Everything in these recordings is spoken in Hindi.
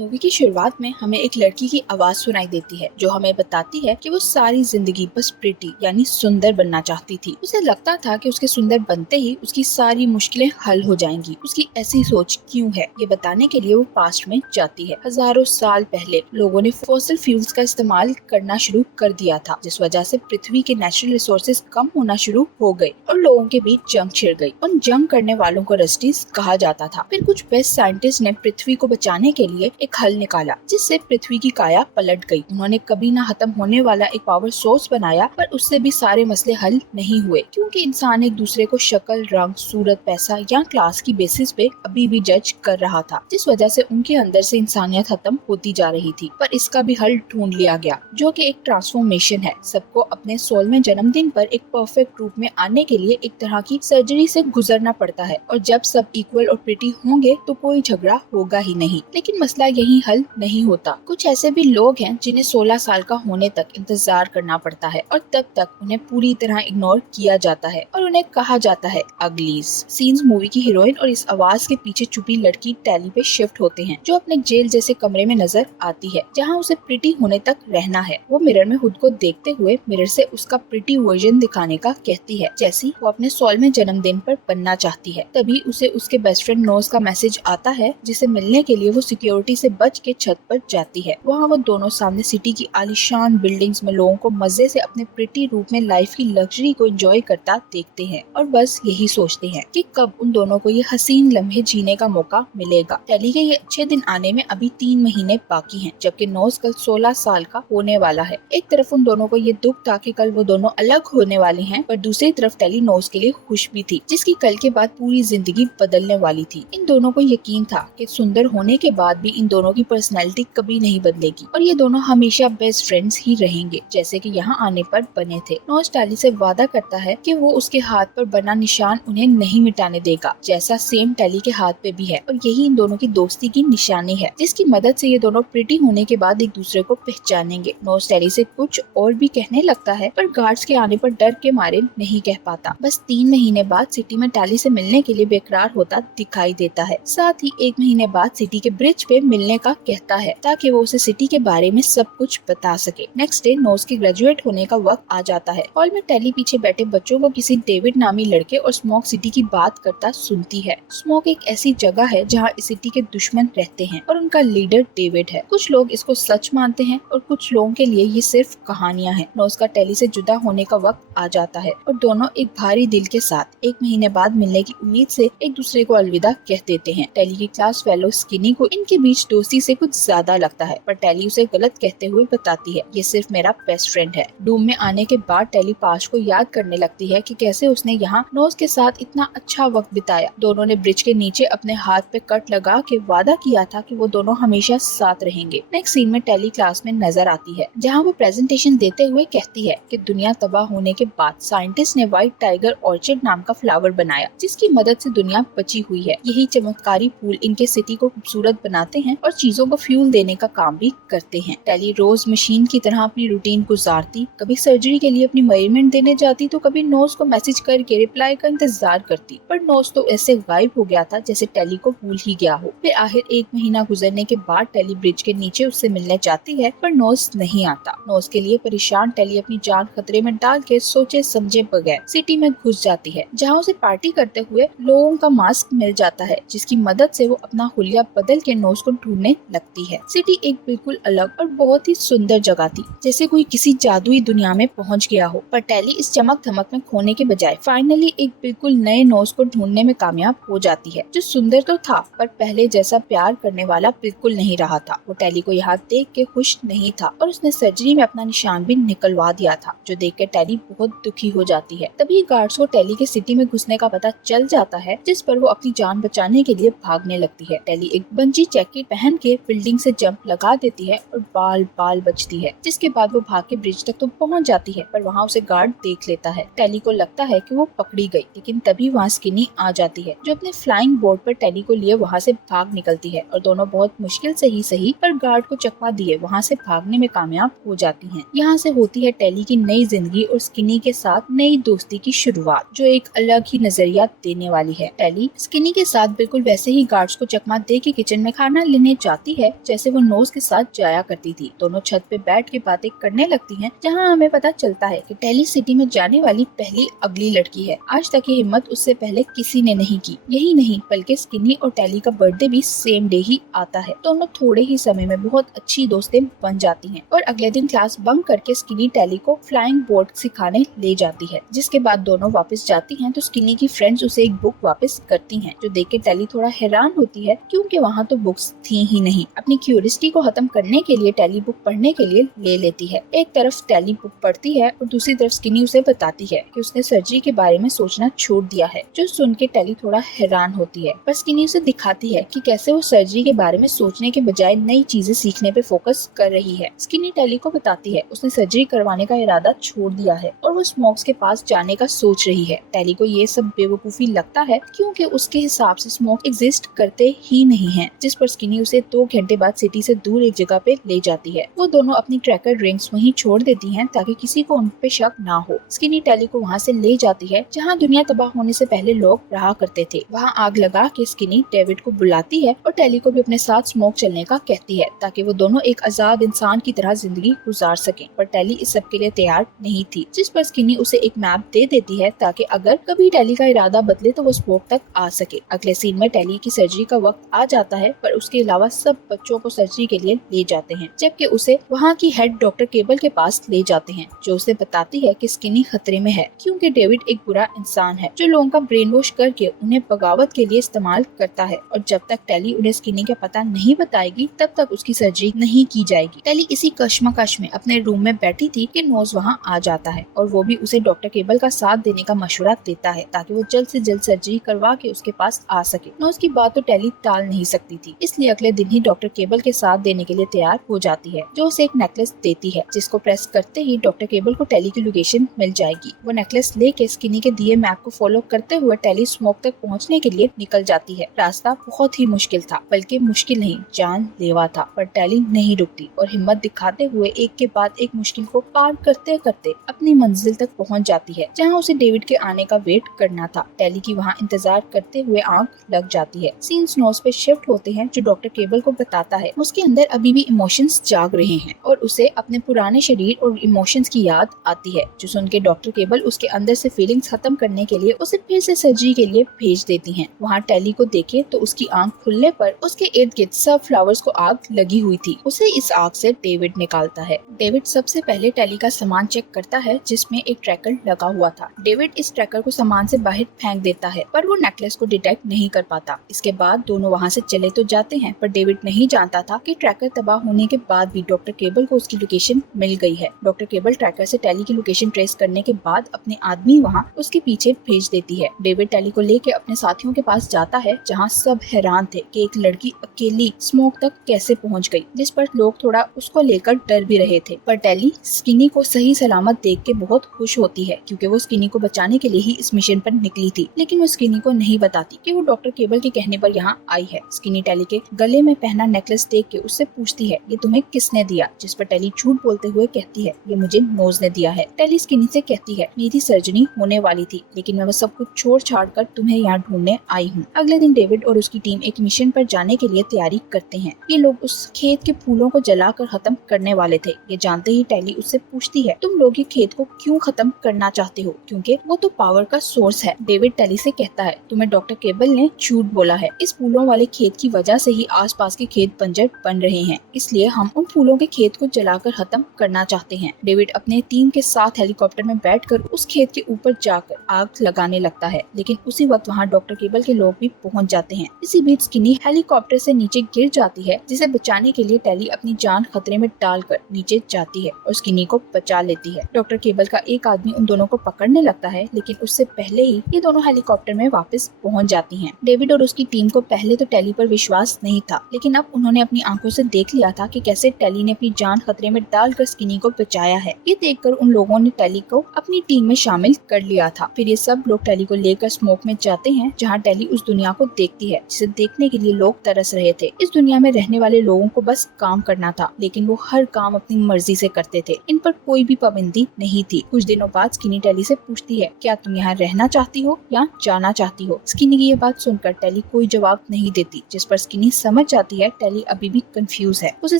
मूवी की शुरुआत में हमें एक लड़की की आवाज सुनाई देती है जो हमें बताती है कि वो सारी जिंदगी बस प्रिटी यानी सुंदर बनना चाहती थी। उसे लगता था कि उसके सुंदर बनते ही उसकी सारी मुश्किलें हल हो जाएंगी। उसकी ऐसी सोच क्यों है, ये बताने के लिए वो पास्ट में जाती है। हजारों साल पहले लोगों ने फॉसिल फ्यूल्स का इस्तेमाल करना शुरू कर दिया था, जिस वजह से पृथ्वी के नेचुरल रिसोर्सेज कम होना शुरू हो गए और लोगों के बीच जंग छिड़ गई। उन जंग करने वालों को रस्टीज कहा जाता था। फिर कुछ बेस्ट साइंटिस्ट ने पृथ्वी को बचाने के लिए एक हल निकाला, जिससे पृथ्वी की काया पलट गई। उन्होंने कभी ना खत्म होने वाला एक पावर सोर्स बनाया, पर उससे भी सारे मसले हल नहीं हुए, क्योंकि इंसान एक दूसरे को शक्ल, रंग, सूरत, पैसा या क्लास की बेसिस पे अभी भी जज कर रहा था, जिस वजह से उनके अंदर से इंसानियत खत्म होती जा रही थी। पर इसका भी हल ढूंढ लिया गया, जो कि एक ट्रांसफॉर्मेशन है। सबको अपने 16वें जन्मदिन पर एक परफेक्ट रूप में आने के लिए एक तरह की सर्जरी से गुजरना पड़ता है, और जब सब इक्वल और प्रिटी होंगे तो कोई झगड़ा होगा ही नहीं। लेकिन मसला यही हल नहीं होता। कुछ ऐसे भी लोग हैं जिन्हें 16 साल का होने तक इंतजार करना पड़ता है, और तब तक उन्हें पूरी तरह इग्नोर किया जाता है और उन्हें कहा जाता है अगलीज। सीन्स मूवी की हीरोइन और इस आवाज के पीछे छुपी लड़की टैली पे शिफ्ट होते हैं, जो अपने जेल जैसे कमरे में नजर आती है, जहाँ उसे प्रिटी होने तक रहना है। वो मिरर में खुद को देखते हुए मिरर से उसका प्रिटी वर्जन दिखाने का कहती है, जैसी वो अपने 16वें जन्मदिन पर बनना चाहती है। तभी उसे उसके बेस्ट फ्रेंड नोज का मैसेज आता है, जिसे मिलने के लिए वो सिक्योरिटी से बच के छत पर जाती है। वहाँ वो दोनों सामने सिटी की आलीशान बिल्डिंग्स में लोगों को मजे से अपने प्रिटी रूप में लाइफ की लग्जरी को एंजॉय करता देखते हैं, और बस यही सोचते हैं कि कब उन दोनों को ये हसीन लम्हे जीने का मौका मिलेगा। टैली के ये अच्छे दिन आने में अभी 3 महीने बाकी हैं, जबकि नोज कल 16 साल का होने वाला है। एक तरफ उन दोनों को ये दुख था कि कल वो दोनों अलग होने वाले हैं, पर दूसरी तरफ टैली नोज के लिए खुश भी थी, जिसकी कल के बाद पूरी जिंदगी बदलने वाली थी। इन दोनों को यकीन था कि सुंदर होने के बाद भी इन दोनों की पर्सनैलिटी कभी नहीं बदलेगी, और ये दोनों हमेशा बेस्ट फ्रेंड्स ही रहेंगे, जैसे कि यहाँ आने पर बने थे। नोज टैली से वादा करता है कि वो उसके हाथ पर बना निशान उन्हें नहीं मिटाने देगा, जैसा सेम टैली के हाथ पे भी है, और यही इन दोनों की दोस्ती की निशानी है, जिसकी मदद से ये दोनों प्रिटी होने के बाद एक दूसरे को पहचानेंगे। नोज टैली से कुछ और भी कहने लगता है, पर गार्ड्स के आने पर डर के मारे नहीं कह पाता। बस 3 महीने बाद सिटी में टैली से मिलने के लिए बेकरार होता दिखाई देता है। साथ ही 1 महीने बाद सिटी के ब्रिज पे मिलने का कहता है, ताकि वो उसे सिटी के बारे में सब कुछ बता सके। नेक्स्ट डे नोज के ग्रेजुएट होने का वक्त आ जाता है। हॉल में टैली पीछे बैठे बच्चों को किसी डेविड नामी लड़के और स्मोक सिटी की बात करता सुनती है। स्मोक एक ऐसी जगह है जहाँ इस सिटी के दुश्मन रहते हैं, और उनका लीडर डेविड है। कुछ लोग इसको सच मानते हैं, और कुछ लोगों के लिए ये सिर्फ कहानियां हैं। नोज का टैली से जुदा होने का वक्त आ जाता है, और दोनों एक भारी दिल के साथ 1 महीने बाद मिलने की उम्मीद से एक दूसरे को अलविदा कह देते हैं। टैली की क्लास फेलो स्किनी को इनके बीच दोस्ती से कुछ ज्यादा लगता है, पर टैली उसे गलत कहते हुए बताती है, ये सिर्फ मेरा बेस्ट फ्रेंड है। डूम में आने के बाद टैली पास्ट को याद करने लगती है कि कैसे उसने यहाँ नोज के साथ इतना अच्छा वक्त बिताया। दोनों ने ब्रिज के नीचे अपने हाथ पे कट लगा के वादा किया था कि वो दोनों हमेशा साथ रहेंगे। नेक्स्ट सीन में टैली क्लास में नजर आती है, जहाँ वो प्रेजेंटेशन देते हुए कहती है कि दुनिया तबाह होने के बाद साइंटिस्ट ने व्हाइट टाइगर ऑर्चिड नाम का फ्लावर बनाया, जिसकी मदद से दुनिया बची हुई है। यही चमत्कारी फूल इनके सिटी को खूबसूरत बनाते हैं और चीजों को फ्यूल देने का काम भी करते हैं। टैली रोज मशीन की तरह अपनी रूटीन गुजारती, कभी सर्जरी के लिए अपनी मेजरमेंट देने जाती, तो कभी नोज को मैसेज करके रिप्लाई का इंतजार करती। पर नोज तो ऐसे गायब हो गया था जैसे टैली को भूल ही गया हो। फिर आखिर 1 महीना गुजरने के बाद टैली ब्रिज के नीचे उससे मिलने जाती है, पर नोज नहीं आता। नोज के लिए परेशान टैली अपनी जान खतरे में डाल के सोचे समझे बगैर सिटी में घुस जाती है, जहाँ उसे पार्टी करते हुए लोगों का मास्क मिल जाता है, जिसकी मदद से वो अपना हुलिया बदल के नोज को ढूंढने लगती है। सिटी एक बिल्कुल अलग और बहुत ही सुंदर जगह थी, जैसे कोई किसी जादुई दुनिया में पहुंच गया हो। पर टैली इस चमक धमक में खोने के बजाय फाइनली एक बिल्कुल नए नोज को ढूंढने में कामयाब हो जाती है, जो सुंदर तो था, पर पहले जैसा प्यार करने वाला बिल्कुल नहीं रहा था। वो टैली को यहाँ देख के खुश नहीं था, और उसने सर्जरी में अपना निशान भी निकलवा दिया था, जो देख के टैली बहुत दुखी हो जाती है। तभी गार्ड्स को टैली के सिटी में घुसने का पता चल जाता है, जिस पर वो अपनी जान बचाने के लिए भागने लगती है। टैली एक बंजी जैकेट पहन के बिल्डिंग से जंप लगा देती है और बाल बाल बचती है, जिसके बाद वो भाग के ब्रिज तक तो पहुंच जाती है, पर वहाँ उसे गार्ड देख लेता है। टैली को लगता है कि वो पकड़ी गई, लेकिन तभी वहाँ स्किनी आ जाती है, जो अपने फ्लाइंग बोर्ड पर टैली को लिए वहाँ से भाग निकलती है, और दोनों बहुत मुश्किल से ही सही पर गार्ड को चकमा दिए वहाँ से भागने में कामयाब हो जाती हैं। यहाँ से होती है टैली की नई जिंदगी और स्किनी के साथ नई दोस्ती की शुरुआत, जो एक अलग ही नजरिया देने वाली है। टैली स्किनी के साथ बिल्कुल वैसे ही गार्ड्स को चकमा दे के किचन में खाना लेने में जाती है जैसे वो नोज के साथ जाया करती थी। दोनों छत पे बैठ के बातें करने लगती हैं, जहाँ हमें पता चलता है कि टेली सिटी में जाने वाली पहली अगली लड़की है। आज तक ये हिम्मत उससे पहले किसी ने नहीं की। यही नहीं बल्कि स्किनी और टेली का बर्थडे भी सेम डे ही आता है। दोनों थोड़े ही समय में बहुत अच्छी दोस्तें बन जाती हैं और अगले दिन क्लास बंक करके स्किनी टेली को फ्लाइंग बोर्ड सिखाने ले जाती है। जिसके बाद दोनों वापस जाती हैं तो स्किनी की फ्रेंड्स उसे एक बुक वापस करती हैं, जो देख के टेली थोड़ा हैरान होती है क्योंकि वहाँ तो बुक्स थी ही नहीं। अपनी क्यूरियोसिटी को खत्म करने के लिए टेली बुक पढ़ने के लिए ले लेती है। एक तरफ टेली बुक पढ़ती है और दूसरी तरफ स्किनी उसे बताती है कि उसने सर्जरी के बारे में सोचना छोड़ दिया है, जो सुन के टेली थोड़ा हैरान होती है। पर स्किनी उसे दिखाती है कि कैसे वो सर्जरी के बारे में सोचने के बजाय नई चीजें सीखने पे फोकस कर रही है। स्किनी टेली को बताती है उसने सर्जरी करवाने का इरादा छोड़ दिया है और वो स्मोक्स के पास जाने का सोच रही है। टेली को ये सब बेवकूफी लगता है क्योंकि उसके हिसाब से स्मोक एग्जिस्ट करते ही नहीं है। जिस पर स्किनी उसे 2 घंटे बाद सिटी से दूर एक जगह पे ले जाती है। वो दोनों अपनी ट्रैकर ड्रिंक्स वहीं छोड़ देती हैं ताकि किसी को उन पे शक ना हो। स्किनी टेली को वहाँ से ले जाती है जहाँ दुनिया तबाह होने से पहले लोग रहा करते थे। वहाँ आग लगा के स्किनी डेविड को बुलाती है और टेली को भी अपने साथ स्मोक चलने का कहती है ताकि वो दोनों एक आजाद इंसान की तरह जिंदगी गुजार सकें। पर टेली इस सब के लिए तैयार नहीं थी, जिस पर स्किनी उसे एक मैप दे देती है ताकि अगर कभी टेली का इरादा बदले तो वो स्मोक तक आ सके। अगले सीन में टेली की सर्जरी का वक्त आ जाता है, पर उसके अलावा सब बच्चों को सर्जरी के लिए ले जाते हैं, जबकि उसे वहाँ की हेड डॉक्टर केबल के पास ले जाते हैं, जो उसे बताती है कि स्किनी खतरे में है क्योंकि डेविड एक बुरा इंसान है जो लोगों का ब्रेन वॉश करके उन्हें बगावत के लिए इस्तेमाल करता है और जब तक टेली उन्हें स्किनी का पता नहीं बताएगी तब तक उसकी सर्जरी नहीं की जाएगी। टेली इसी कश्मकश में अपने रूम में बैठी थी कि नोज वहाँ आ जाता है और वो भी उसे डॉक्टर केबल का साथ देने का मशवरा देता है ताकि वो जल्द से जल्द सर्जरी करवा के उसके पास आ सके। नोज की बात तो टेली टाल नहीं सकती थी, इसलिए अगले दिन ही डॉक्टर केबल के साथ देने के लिए तैयार हो जाती है, जो उसे एक नेकलेस देती है जिसको प्रेस करते ही डॉक्टर केबल को टेली की लोकेशन मिल जाएगी। वो नेकलेस लेके स्किनी के दिए मैप को फॉलो करते हुए टेली स्मोक तक पहुंचने के लिए निकल जाती है। रास्ता बहुत ही मुश्किल था, बल्कि मुश्किल नहीं जानलेवा था, पर टेली नहीं रुकती और हिम्मत दिखाते हुए एक के बाद एक मुश्किल को पार करते करते अपनी मंजिल तक पहुंच जाती है, जहां उसे डेविड के आने का वेट करना था। टेली की वहां इंतजार करते हुए आंख लग जाती है। सीन स्नोज पे शिफ्ट होते हैं, जो डॉक्टर केबल को बताता है उसके अंदर अभी भी इमोशंस जाग रहे हैं और उसे अपने पुराने शरीर और इमोशंस की याद आती है, जो सुन के डॉक्टर केबल उसके अंदर से फीलिंग्स खत्म करने के लिए उसे फिर से सर्जरी के लिए भेज देती हैं। वहाँ टेली को देखे तो उसकी आंख खुलने पर उसके इर्द गिर्द सब फ्लावर्स को आग लगी हुई थी। उसे इस आग से डेविड निकालता है। डेविड सबसे पहले टेली का सामान चेक करता है जिसमें एक ट्रैकर लगा हुआ था। डेविड इस ट्रैकर को सामान से बाहर फेंक देता है, पर वो नेकलेस को डिटेक्ट नहीं कर पाता। इसके बाद दोनों वहाँ से चले तो जाते हैं, पर डेविड नहीं जानता था कि ट्रैकर तबाह होने के बाद भी डॉक्टर केबल को उसकी लोकेशन मिल गई है। डॉक्टर केबल ट्रैकर से टेली की लोकेशन ट्रेस करने के बाद अपने आदमी वहाँ उसके पीछे भेज देती है। डेविड टेली को लेके अपने साथियों के पास जाता है, जहाँ सब हैरान थे कि एक लड़की अकेली स्मोक तक कैसे पहुँच गई, जिस पर लोग थोड़ा उसको लेकर डर भी रहे थे। पर टेली स्किनी को सही सलामत देख के बहुत खुश होती है, क्योंकि वो स्किनी को बचाने के लिए ही इस मिशन पर निकली थी। लेकिन वो स्किनी को नहीं बताती कि वो डॉक्टर केबल के कहने पर यहाँ आई है। स्किनी टेली के गले में पहना नेकलेस देख के उससे पूछती है ये तुम्हें किसने दिया, जिस पर टेली झूठ बोलते हुए कहती है ये मुझे नोज ने दिया है। टेली स्किनी से कहती है मेरी सर्जरी होने वाली थी, लेकिन मैं वो सब कुछ छोड़ छाड़ कर तुम्हें यहाँ ढूंढने आई हूँ। अगले दिन डेविड और उसकी टीम एक मिशन पर जाने के लिए तैयारी करते हैं। ये लोग उस खेत के फूलों को जलाकर खत्म करने वाले थे। ये जानते ही टेली उससे पूछती है तुम लोग ये खेत को क्यों खत्म करना चाहते हो, क्योंकि वो तो पावर का सोर्स है। डेविड टेली से कहता है तुम्हें डॉक्टर केबल ने झूठ बोला है। इस फूलों वाले खेत की वजह से ही आसपास के खेत बंजर बन रहे हैं, इसलिए हम उन फूलों के खेत को जलाकर खत्म करना चाहते हैं। डेविड अपने टीम के साथ हेलीकॉप्टर में बैठकर उस खेत के ऊपर जाकर आग लगाने लगता है, लेकिन उसी वक्त वहाँ डॉक्टर केबल के लोग भी पहुँच जाते हैं। इसी बीच स्किनी हेलीकॉप्टर से नीचे गिर जाती है, जिसे बचाने के लिए टेली अपनी जान खतरे में डालकर नीचे जाती है और स्किनी को बचा लेती है। डॉक्टर केबल का एक आदमी उन दोनों को पकड़ने लगता है, लेकिन उससे पहले ही ये दोनों हेलीकॉप्टर में वापस पहुंच जाती हैं। डेविड और उसकी टीम को पहले तो टेली पर विश्वास नहीं था, लेकिन अब उन्होंने अपनी आंखों से देख लिया था कि कैसे टेली ने अपनी जान खतरे में डालकर स्किनी को बचाया है। ये देखकर उन लोगों ने टेली को अपनी टीम में शामिल कर लिया था। फिर ये सब लोग टेली को लेकर स्मोक में जाते हैं, जहाँ टेली उस दुनिया को देखती है जिसे देखने के लिए लोग तरस रहे थे। इस दुनिया में रहने वाले लोगों को बस काम करना था, लेकिन वो हर काम अपनी मर्जी से करते थे। इन पर कोई भी पाबंदी नहीं थी। कुछ दिनों बाद स्किनी टेली से पूछती है क्या तुम यहाँ रहना चाहती हो या जाना चाहती हो। स्किनी की ये बात सुनकर टेली कोई जवाब नहीं देती, जिस पर स्किनी समझ जाती है टेली अभी भी कंफ्यूज है। उसे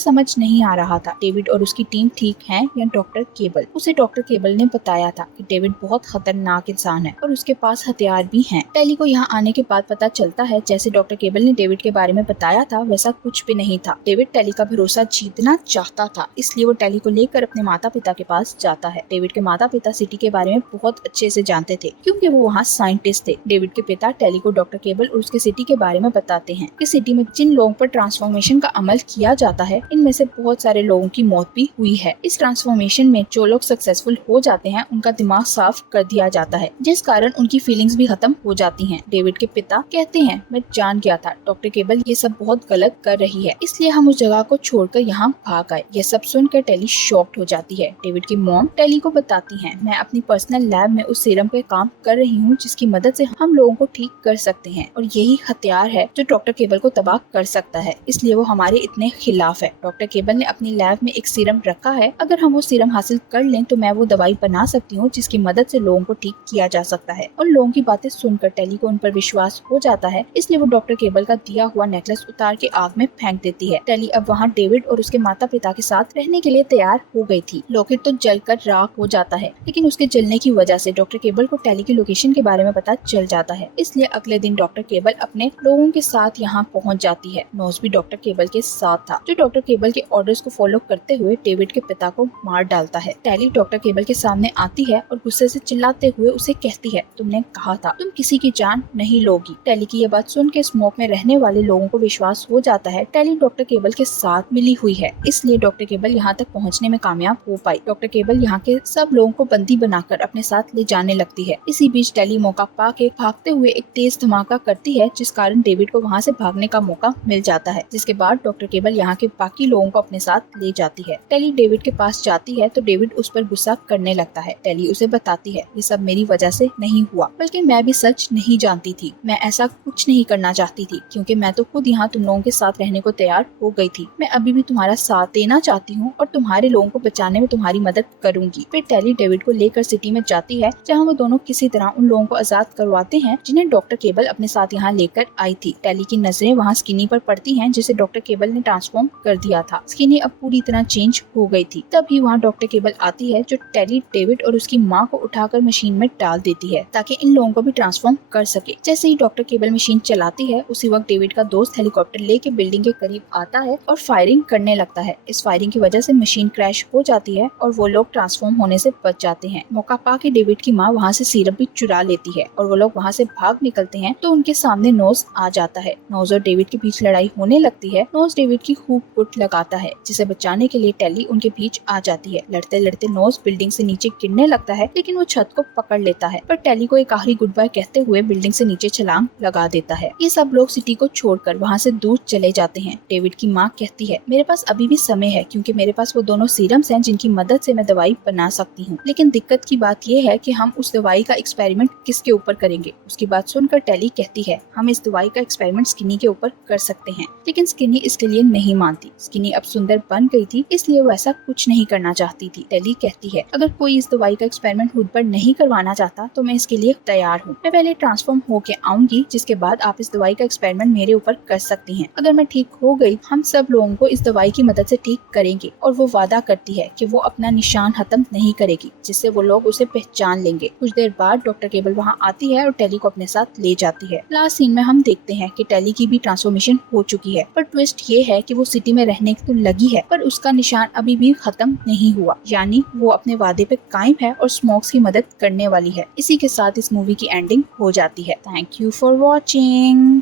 समझ नहीं आ रहा था डेविड और उसकी टीम ठीक है या डॉक्टर केबल। उसे डॉक्टर केबल ने बताया था कि डेविड बहुत खतरनाक इंसान है और उसके पास हथियार भी हैं। टेली को यहाँ आने के बाद पता चलता है जैसे डॉक्टर केबल ने डेविड के बारे में बताया था वैसा कुछ भी नहीं था। डेविड टेली का भरोसा जीतना चाहता था, इसलिए वो टेली को लेकर अपने माता पिता के पास जाता है। डेविड के माता पिता सिटी के बारे में बहुत अच्छे से जानते थे क्योंकि वो वहाँ साइंटिस्ट थे। डेविड के पिता टेली को डॉक्टर केबल और उसके सिटी के बारे में बताते हैं कि सिटी में जिन लोगों पर ट्रांसफॉर्मेशन का अमल किया जाता है इनमें से बहुत सारे लोगों की मौत भी हुई है। इस ट्रांसफॉर्मेशन में जो लोग सक्सेसफुल हो जाते हैं उनका दिमाग साफ कर दिया जाता है, जिस कारण उनकी फीलिंग्स भी खत्म हो जाती हैं। डेविड के पिता कहते हैं मैं जान गया था डॉक्टर केबल ये सब बहुत गलत कर रही है, इसलिए हम उस जगह को छोड़कर यहाँ भाग आए। ये सब सुनकर टेली शॉक्ड हो जाती है। डेविड की मॉम टेली को बताती है मैं अपनी पर्सनल लैब में उस सीरम पे काम कर रही हूँ जिसकी मदद से हम लोगों को ठीक कर सकते हैं और यही हथियार है जो डॉक्टर केबल को तबाह कर सकता है, इसलिए वो हमारे इतने खिलाफ है। डॉक्टर केबल ने अपनी लैब में एक सीरम रखा है, अगर हम वो सीरम हासिल कर लें तो मैं वो दवाई बना सकती हूँ जिसकी मदद से लोगों को ठीक किया जा सकता है। और लोगों की बातें सुनकर टेली को उन पर विश्वास हो जाता है, इसलिए वो डॉक्टर केबल का दिया हुआ नेकलेस उतार के आग में फेंक देती है। टेली अब वहाँ डेविड और उसके माता पिता के साथ रहने के लिए तैयार हो गई थी। लॉकेट तो जलकर राख हो जाता है, लेकिन उसके जलने की वजह से डॉक्टर केबल को टेली की लोकेशन के बारे में पता चल जाता है, इसलिए अगले दिन डॉक्टर केबल अपने लोगों के साथ यहाँ पहुँच जाती है। नोज भी डॉक्टर केबल के साथ था, जो डॉक्टर केबल के ऑर्डर्स को फॉलो करते हुए डेविड के पिता को मार डालता है। टेली डॉक्टर केबल के सामने आती है और गुस्से से चिल्लाते हुए उसे कहती है तुमने कहा था तुम किसी की जान नहीं लोगी। टेली की ये बात सुन के स्मोक में रहने वाले लोगों को विश्वास हो जाता है टेली डॉक्टर केबल के साथ मिली हुई है, इसलिए डॉक्टर केबल यहाँ तक पहुँचने में कामयाब हो पाई। डॉक्टर केबल यहाँ के सब लोगों को बंदी बनाकर अपने साथ ले जाने लगती है। इसी बीच टेली मौका पा के भागते हुए एक तेज धमाका करती है, जिस कारण डेविड को वहाँ से भागने का मौका मिल जाता है, जिसके बाद डॉक्टर केबल यहाँ के बाकी लोगों को अपने साथ ले जाती है। टेली डेविड के पास जाती है तो डेविड उस पर गुस्सा करने लगता है। टेली उसे बताती है ये सब मेरी वजह से नहीं हुआ, बल्कि मैं भी सच नहीं जानती थी। मैं ऐसा कुछ नहीं करना चाहती थी क्योंकि मैं तो खुद यहाँ तुम लोगों के साथ रहने को तैयार हो गई थी। मैं अभी भी तुम्हारा साथ देना चाहती हूँ और तुम्हारे लोगों को बचाने में तुम्हारी मदद करूंगी। फिर टेली डेविड को लेकर सिटी में जाती है, जहाँ वो दोनों किसी तरह उन लोगों को आजाद करवाते हैं जिन्हें डॉक्टर केबल अपने साथ यहाँ लेकर आई थी। टेली की नजरें वहाँ स्किनी पर पड़ती हैं, जिसे डॉक्टर केबल ने ट्रांसफॉर्म कर दिया था। स्किनी अब पूरी तरह चेंज हो गई थी। तभी वहाँ डॉक्टर केबल आती है, जो टेली डेविड और उसकी माँ को उठाकर मशीन में डाल देती है ताकि इन लोगों को भी ट्रांसफॉर्म कर सके। जैसे ही डॉक्टर केबल मशीन चलाती है, उसी वक्त डेविड का दोस्त हेलीकॉप्टर लेके बिल्डिंग के करीब आता है और फायरिंग करने लगता है। इस फायरिंग की वजह से मशीन क्रैश हो जाती है और वो लोग ट्रांसफॉर्म होने से बच जाते हैं। मौका पा के डेविड की माँ वहाँ से सीरम भी चुरा लेती है और वो लोग वहाँ से भाग निकलते हैं तो उनके सामने नोज आ जाता है। नोज और डेविड के बीच लड़ाई होने लगती है। नोज डेविड की खूब कुट लगाता है, जिसे बचाने के लिए टेली उनके बीच आ जाती है। लड़ते लड़ते नोज बिल्डिंग से नीचे गिरने लगता है, लेकिन वो छत को पकड़ लेता है, पर टेली को एक आखिरी गुड बाय कहते हुए बिल्डिंग से नीचे छलांग लगा देता है। ये सब लोग सिटी को छोड़कर वहाँ से दूर चले जाते हैं। डेविड की माँ कहती है मेरे पास अभी भी समय है क्योंकि मेरे पास वो दोनों सीरम्स हैं जिनकी मदद से मैं दवाई बना सकती हूँ, लेकिन दिक्कत की बात ये है कि हम उस दवाई का एक्सपेरिमेंट किसके ऊपर करेंगे। उसकी बात सुनकर टेली कहती है हम इस दवाई का एक्सपेरिमेंट स्किनी के ऊपर कर सकते हैं, लेकिन स्किनी इसके लिए नहीं मानती। स्किनी अब सुंदर बन गई थी, इसलिए वो ऐसा कुछ नहीं करना चाहती थी। टेली कहती है अगर कोई इस दवाई का एक्सपेरिमेंट खुद पर नहीं करवाना चाहता तो मैं इसके लिए तैयार हूँ। मैं पहले ट्रांसफॉर्म होके आऊंगी, जिसके बाद आप इस दवाई का एक्सपेरिमेंट मेरे ऊपर कर सकती हैं। अगर मैं ठीक हो गई, हम सब लोगों को इस दवाई की मदद से ठीक करेंगे। और वो वादा करती है कि वो अपना निशान खत्म नहीं करेगी, जिससे वो लोग उसे पहचान लेंगे। कुछ देर बाद डॉक्टर केबल वहाँ आती है और टेली को अपने साथ ले जाती है। लास्ट सीन में हम देखते हैं कि टेली की भी ट्रांसफॉर्मेशन हो चुकी है, पर ट्विस्ट ये है कि वो सिटी में रहने तो लगी है, पर उसका निशान अभी भी खत्म नहीं हुआ, यानी वो अपने वादे पे कायम है और स्मोक्स की मदद करने वाली है। इसी के साथ इस मूवी की एंडिंग हो जाती है। Thank you for watching.